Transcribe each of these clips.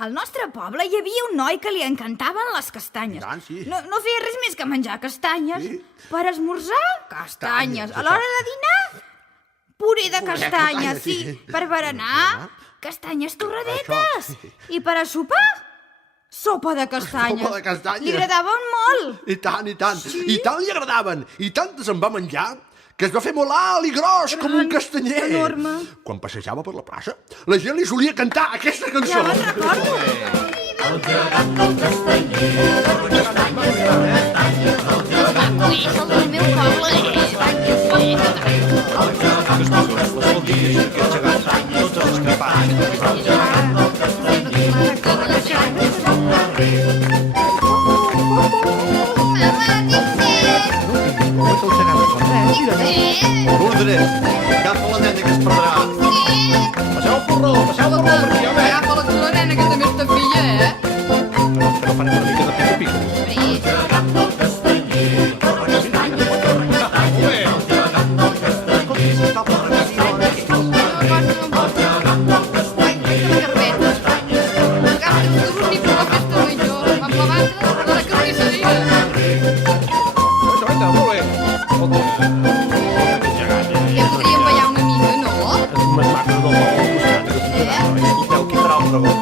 Al nostre poble hi havia un noi que li encantaven les castanyes. I tant, sí. No feia res més que menjar castanyes. Sí. Per esmorzar, castanyes. A l'hora de dinar, puré de castanyes, sí. Per berenar, castanyes torradetes. I per a sopar, sopa de castanyes. Sopa de castanyes. Li agradaven molt. I tant, i tant. Sí? I tant li agradaven, i tant se'n va menjar, que es va fer molt alt i gros, com un castanyer. Enorme. Quan passejava per la plaça, la gent li solia cantar aquesta cançó. Ja me'n recordo. El gegant del castanyer, castanyes, castanyes, el gegant del És el del meu poble. castanyes, el gegant del castanyer, castanyes, Ordres, agafa la nena que es perdrà. Passeu el porró per aquí, home. Agafa la nena que també està filla, Que no farem una mica de pico-pico. el gegant del castanyer, castanyes, castanyes, el gegant del castanyer, Molt bé. Ja podríem ballar una mica, no? Unes mates del poble al costat, escolteu qui farà el pregó.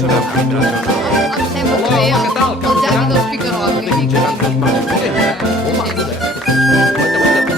Sabeu qui farà el pregó. Em sembla que bé, Hola, què tal? el Javi dels Picarots. Gegant dels masos. Molt maco, eh? Aguanta, aguanta.